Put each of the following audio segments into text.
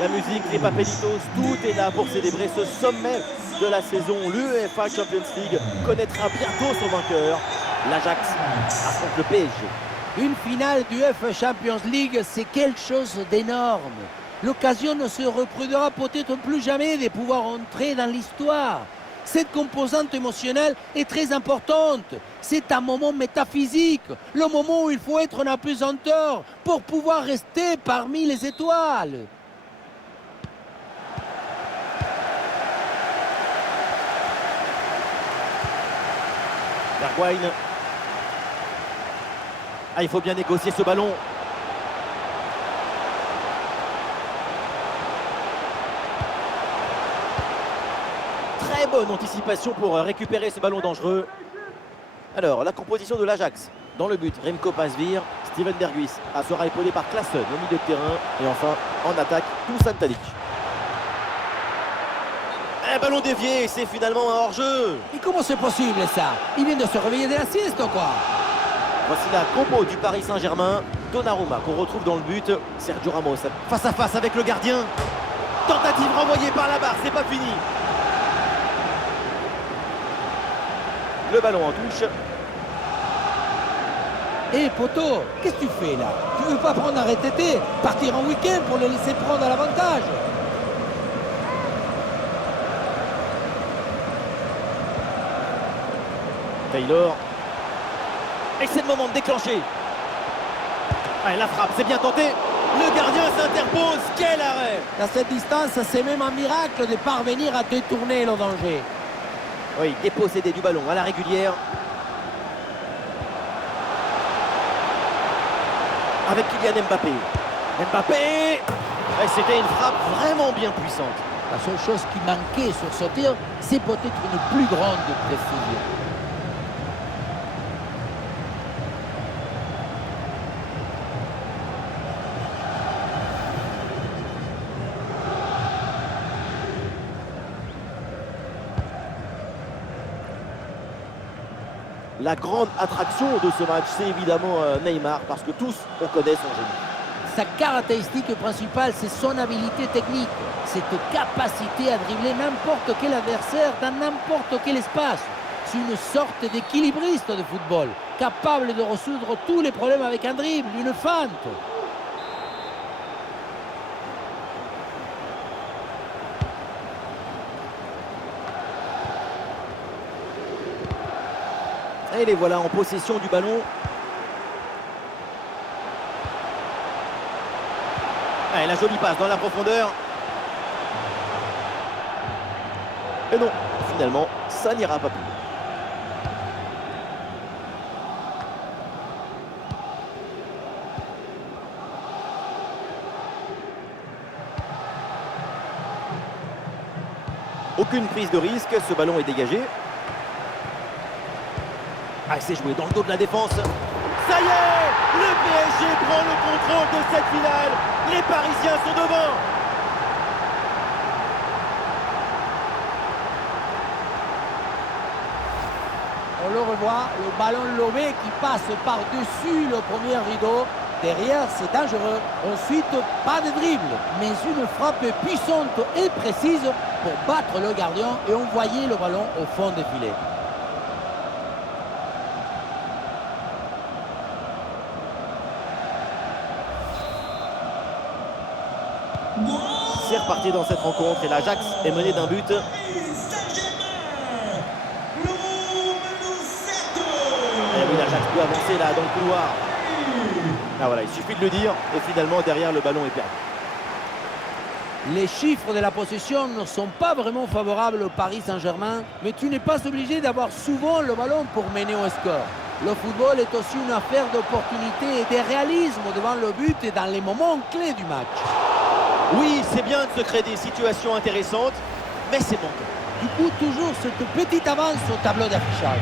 La musique, les papelitos, tout est là pour célébrer ce sommet de la saison. L'UEFA Champions League connaîtra bientôt son vainqueur. L'Ajax affronte le PSG. Une finale du UEFA Champions League, c'est quelque chose d'énorme. L'occasion ne se reproduira peut-être plus jamais de pouvoir entrer dans l'histoire. Cette composante émotionnelle est très importante. C'est un moment métaphysique, le moment où il faut être en apesanteur pour pouvoir rester parmi les étoiles. Bergwijn. Ah, il faut bien négocier ce ballon. Très bonne anticipation pour récupérer ce ballon dangereux. Alors, la composition de l'Ajax. Dans le but, Remco Pasveer, Steven Berghuis sera épaulé par Klaassen au milieu de terrain. Et enfin, en attaque, Dusan Tadic. Un ballon dévié, c'est finalement un hors-jeu. Et comment c'est possible ça? Il vient de se réveiller de la sieste ou quoi? Voici la compo du Paris Saint-Germain. Donnarumma qu'on retrouve dans le but. Sergio Ramos face à face avec le gardien. Tentative renvoyée par la barre, c'est pas fini. Le ballon en touche. Hé poto, qu'est-ce que tu fais là? Tu veux pas prendre un RTT? Partir en week-end pour le laisser prendre à l'avantage? Taylor. Et c'est le moment de déclencher. Allez, la frappe, c'est bien tenté. Le gardien s'interpose. Quel arrêt! À cette distance, c'est même un miracle de parvenir à détourner le danger. Oui, dépossédé du ballon à la régulière. Avec Kylian Mbappé. Mbappé! Et c'était une frappe vraiment bien puissante. La seule chose qui manquait sur ce tir, c'est peut-être une plus grande précision. La grande attraction de ce match, c'est évidemment Neymar, parce que tous, on connaît son génie. Sa caractéristique principale, c'est son habileté technique. Cette capacité à dribbler n'importe quel adversaire dans n'importe quel espace. C'est une sorte d'équilibriste de football, capable de résoudre tous les problèmes avec un dribble, une feinte. Et les voilà en possession du ballon. Allez, la jolie passe dans la profondeur. Et non, finalement, ça n'ira pas plus. Aucune prise de risque, ce ballon est dégagé. Ah, c'est joué dans le dos de la défense. Ça y est, le PSG prend le contrôle de cette finale. Les Parisiens sont devant. On le revoit, le ballon lobé qui passe par-dessus le premier rideau. Derrière, c'est dangereux. Ensuite, pas de dribble, mais une frappe puissante et précise pour battre le gardien et envoyer le ballon au fond des filets. C'est reparti dans cette rencontre et l'Ajax est mené d'un but. Et oui, l'Ajax peut avancer là dans le couloir. Ah voilà, il suffit de le dire et finalement derrière le ballon est perdu. Les chiffres de la possession ne sont pas vraiment favorables au Paris Saint-Germain, mais tu n'es pas obligé d'avoir souvent le ballon pour mener au score. Le football est aussi une affaire d'opportunité et de réalisme devant le but et dans les moments clés du match. Oui, c'est bien de se créer des situations intéressantes, mais c'est manquant. Du coup, toujours cette petite avance au tableau d'affichage.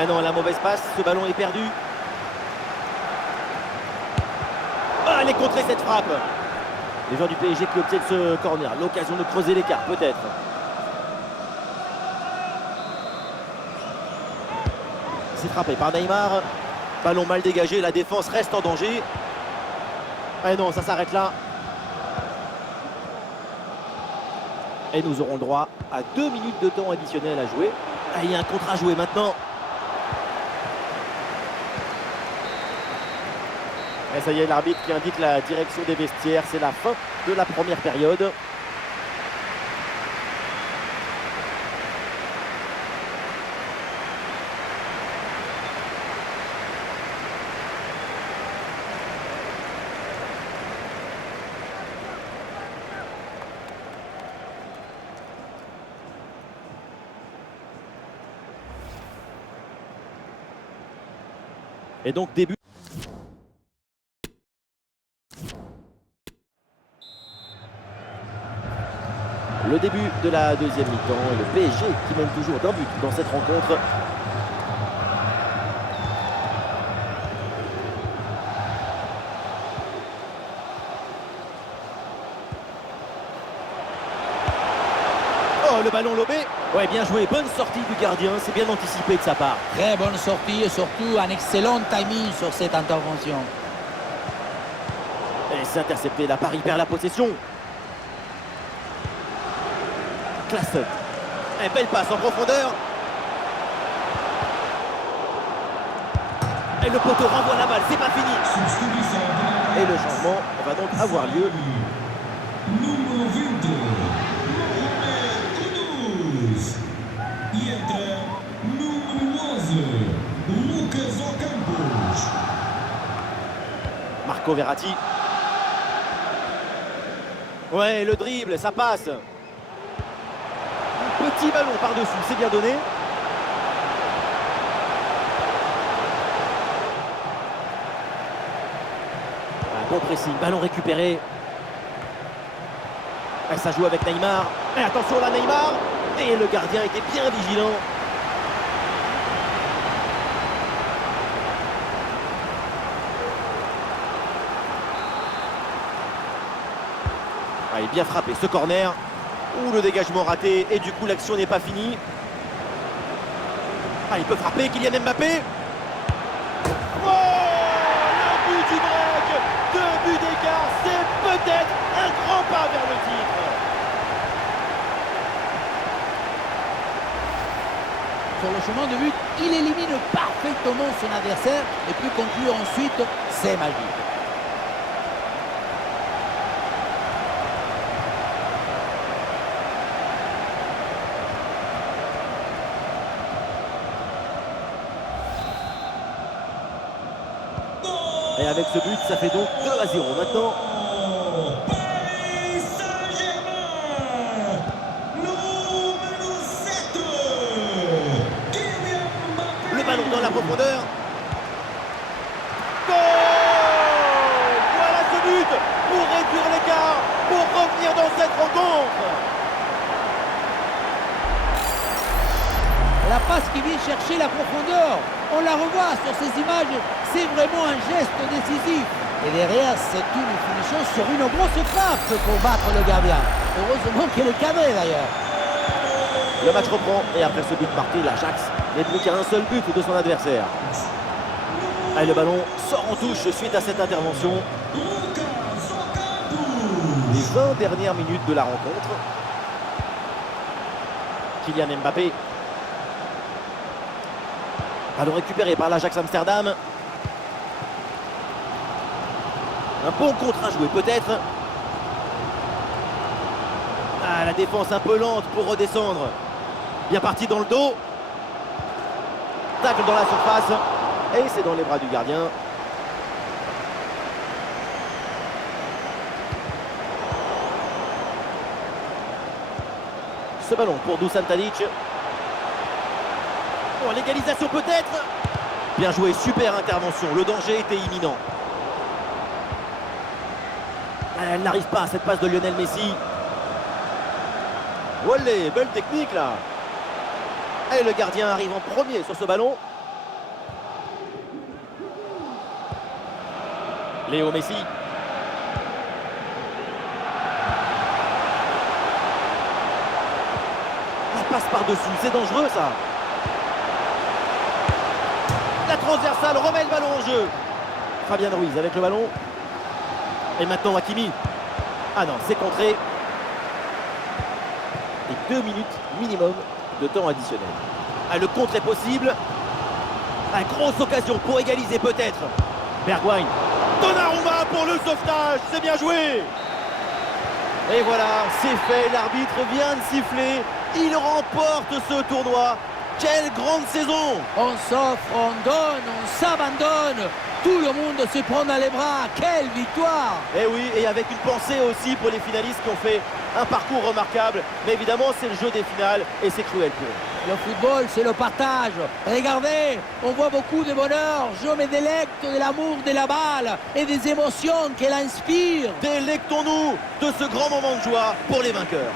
Ah non, la mauvaise passe, ce ballon est perdu. Ah, elle est contrée cette frappe. Les joueurs du PSG qui obtiennent ce corner. L'occasion de creuser l'écart, peut-être. C'est frappé par Neymar. Ballon mal dégagé, la défense reste en danger. Ah non, ça s'arrête là. Et nous aurons le droit à 2 minutes de temps additionnel à jouer. Ah, il y a un contre à jouer maintenant. Et ça y est, l'arbitre qui indique la direction des vestiaires. C'est la fin de la première période. Et donc début. Le début de la deuxième mi-temps et le PSG qui mène toujours d'un but dans cette rencontre. Oh, le ballon lobé. Ouais, bien joué, bonne sortie du gardien, c'est bien anticipé de sa part. Très bonne sortie et surtout un excellent timing sur cette intervention. Et c'est intercepté, la Paris perd la possession. Classe. Et belle passe en profondeur. Et le poteau renvoie la balle, c'est pas fini. Et le changement va donc avoir lieu. Numéro 22, y entra número 11, Lucas Ocampos. Marco Verratti. Ouais, le dribble, ça passe. Petit ballon par-dessus, c'est bien donné. Un bon pressing, ballon récupéré. Et ça joue avec Neymar. Et attention là, Neymar. Et le gardien était bien vigilant. Ah, il est bien frappé ce corner. Ouh, le dégagement raté. Et du coup, l'action n'est pas finie. Ah, il peut frapper. Kylian Mbappé. Oh, le but du break. 2 buts d'écart. C'est peut-être un grand pas vers le titre. Sur le chemin de but, il élimine parfaitement son adversaire et peut conclure ensuite, c'est magique. Et avec ce but, ça fait donc 2-0 maintenant. Paris Saint-Germain, numéro 7, Kylian Mbappé. Le ballon dans la profondeur. Goal! Voilà ce but pour réduire l'écart, pour revenir dans cette rencontre. La passe qui vient chercher la profondeur, on la revoit sur ces images, c'est vraiment un geste décisif. Et derrière, c'est une finition sur une grosse frappe pour battre le gardien. Heureusement qu'elle est cadrée d'ailleurs. Le match reprend et après ce but marqué, l'Ajax n'est plus qu'à un seul but de son adversaire. Et le ballon sort en touche suite à cette intervention. Les 20 dernières minutes de la rencontre. Kylian Mbappé. Ballon récupéré par l'Ajax Amsterdam. Un bon contre à jouer peut-être. Ah, la défense un peu lente pour redescendre. Bien parti dans le dos. Tacle dans la surface. Et c'est dans les bras du gardien. Ce ballon pour Dusan Tadic. Oh, l'égalisation peut-être. Bien joué, super intervention. Le danger était imminent. Elle n'arrive pas à cette passe de Lionel Messi. Olé, belle technique là. Et le gardien arrive en premier sur ce ballon. Léo Messi. passe par-dessus, c'est dangereux ça. La transversale remet le ballon en jeu. Fabien Ruiz avec le ballon. Et maintenant Hakimi. Ah non, c'est contré. Et 2 minutes minimum de temps additionnel. Ah, le contre est possible. Ah, grosse occasion pour égaliser peut-être. Bergwijn. Donnarumma pour le sauvetage. C'est bien joué. Et voilà, c'est fait. L'arbitre vient de siffler. Il remporte ce tournoi. Quelle grande saison! On s'offre, on donne, on s'abandonne. Tout le monde se prend dans les bras. Quelle victoire! Et oui, et avec une pensée aussi pour les finalistes qui ont fait un parcours remarquable. Mais évidemment, c'est le jeu des finales et c'est cruel pour eux. Le football, c'est le partage. Regardez, on voit beaucoup de bonheur. Je me délecte de l'amour de la balle et des émotions qu'elle inspire. Délectons-nous de ce grand moment de joie pour les vainqueurs.